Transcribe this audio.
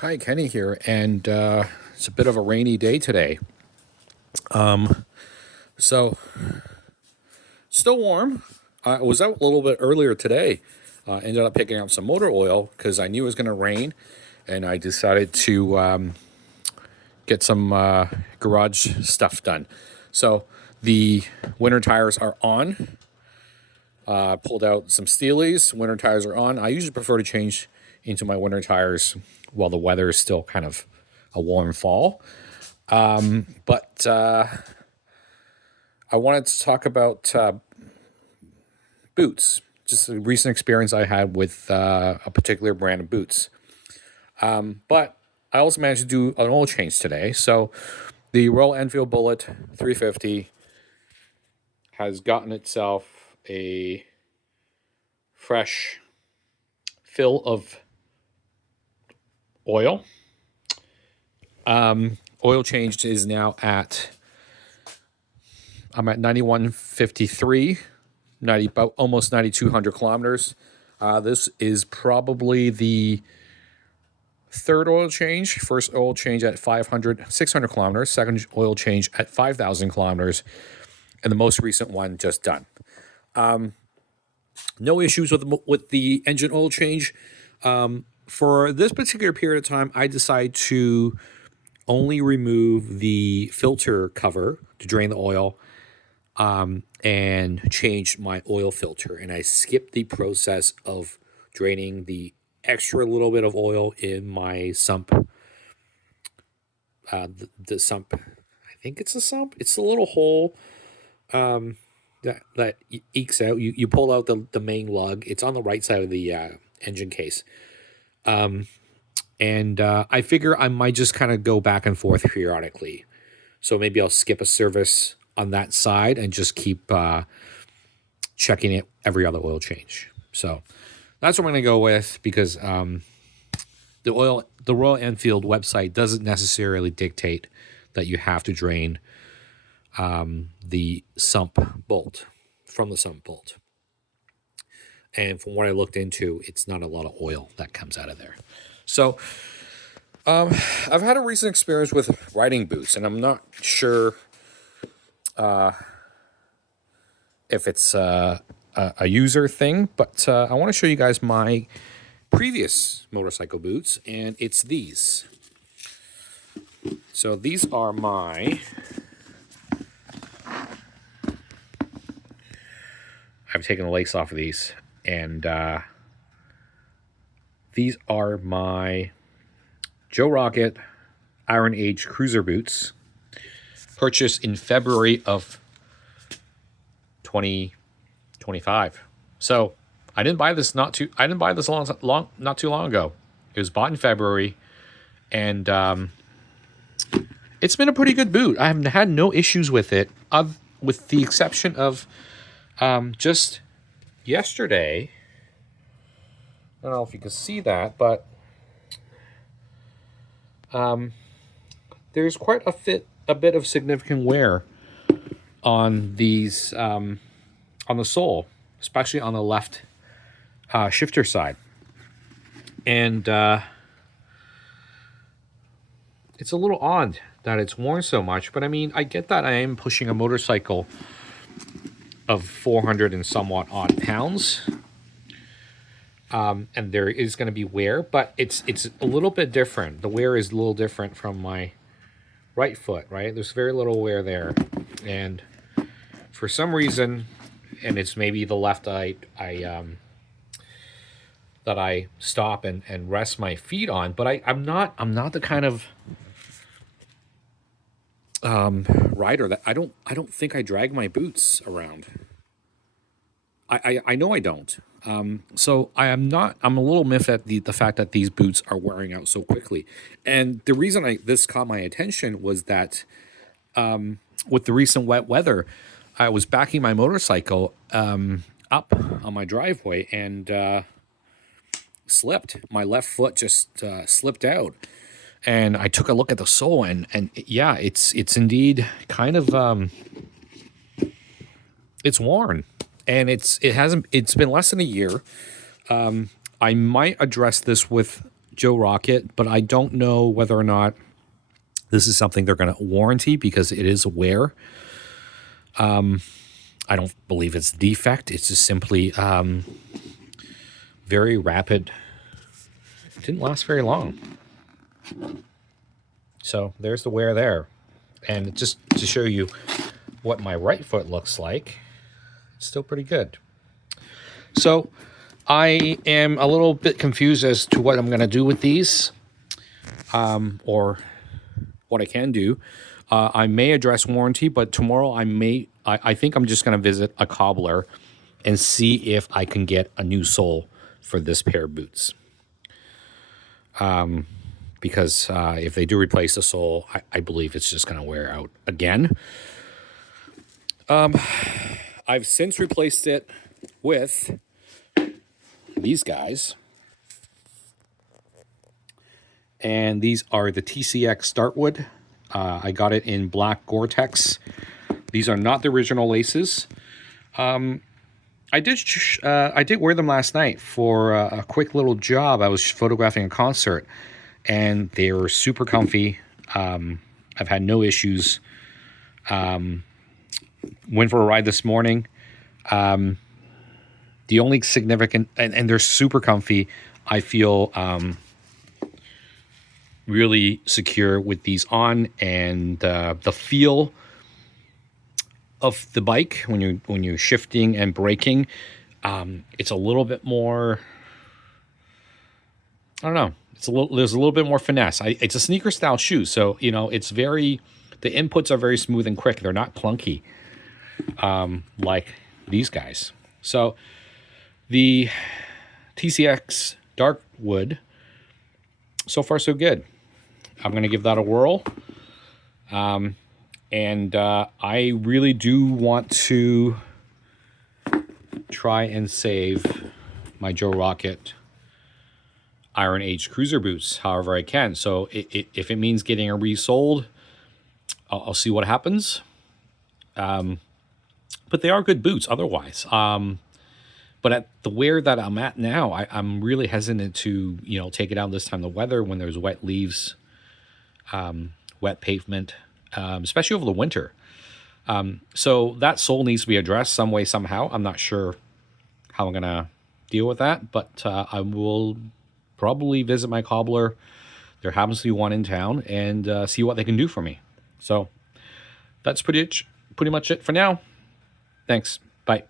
Hi, Kenny here, and it's a bit of a rainy day today. So, still warm. I was out a little bit earlier today. Ended up picking up some motor oil because I knew it was going to rain, and I decided to get some garage stuff done. So, the winter tires are on. Pulled out some Steelies. Winter tires are on. I usually prefer to change into my winter tires while the weather is still kind of a warm fall. But I wanted to talk about boots. Just a recent experience I had with a particular brand of boots. But I also managed to do an oil change today. So the Royal Enfield Bullet 350 has gotten itself a fresh fill of oil. Oil change is now I'm at 9153, about almost 9,200 kilometers. This is probably the third oil change. First oil change at 600 kilometers. Second oil change at 5,000 kilometers. And the most recent one just done. No issues with the engine oil change. For this particular period of time, I decided to only remove the filter cover to drain the oil and changed my oil filter. And I skipped the process of draining the extra little bit of oil in my sump. The sump, I think it's a sump. It's a little hole that ekes out. You pull out the main lug. It's on the right side of the engine case. And I figure I might just kind of go back and forth periodically. So maybe I'll skip a service on that side and just keep checking it every other oil change. So that's what I'm going to go with because the Royal Enfield website doesn't necessarily dictate that you have to drain the sump bolt from the sump bolt. And from what I looked into, it's not a lot of oil that comes out of there. So I've had a recent experience with riding boots, and I'm not sure if it's a user thing, but I want to show you guys my previous motorcycle boots, and it's these. So these are I've taken the lace off of these, and these are my Joe Rocket Iron Age Cruiser boots, purchased in February of 2025. So I didn't buy this not too long ago. It was bought in February, and it's been a pretty good boot. I haven't had no issues with it, with the exception of just yesterday. I don't know if you can see that, but there's quite a bit of significant wear on these on the sole, especially on the left shifter side, and it's a little odd that it's worn so much. But I mean, I get that I am pushing a motorcycle of 400 and somewhat odd pounds. And there is going to be wear, but it's a little bit different. The wear is a little different from my right foot, right? There's very little wear there. And for some reason, and it's maybe the left that I stop and rest my feet on, but I'm not the kind of rider that I don't think I drag my boots around. I know I don't. So I'm a little miffed at the fact that these boots are wearing out so quickly. And the reason this caught my attention was that with the recent wet weather, I was backing my motorcycle up on my driveway and slipped. My left foot just slipped out. And I took a look at the sole, and yeah, it's indeed kind of it's worn. And it's been less than a year. I might address this with Joe Rocket, but I don't know whether or not this is something they're going to warranty because it is a wear. I don't believe it's a defect. It's just simply very rapid. It didn't last very long. So there's the wear there. And just to show you what my right foot looks like, it's still pretty good. So I am a little bit confused as to what I'm going to do with these, or what I can do. I may address warranty, but tomorrow I think I'm just going to visit a cobbler and see if I can get a new sole for this pair of boots. Because if they do replace the sole, I believe it's just going to wear out again. I've since replaced it with these guys. And these are the TCX Dartwood. I got it in black Gore-Tex. These are not the original laces. I did wear them last night for a quick little job. I was photographing a concert, and they were super comfy. I've had no issues. Went for a ride this morning. The only significant, and they're super comfy. I feel really secure with these on, and the feel of the bike when you're shifting and braking, it's a little bit more, I don't know, there's a little bit more finesse. It's a sneaker style shoe, so it's the inputs are very smooth and quick. They're not clunky like these guys. So the TCX Dartwood, so far so good. I'm going to give that a whirl. And I really do want to try and save my Joe Rocket Iron Age Cruiser boots however I can. So if it means getting a resold, I'll see what happens. But they are good boots otherwise. But at the wear that I'm at now, I'm really hesitant to take it out this time of the weather when there's wet leaves, wet pavement, especially over the winter. So that sole needs to be addressed some way, somehow. I'm not sure how I'm going to deal with that, but I will probably visit my cobbler. There happens to be one in town, and see what they can do for me. So that's pretty much it for now. Thanks. Bye.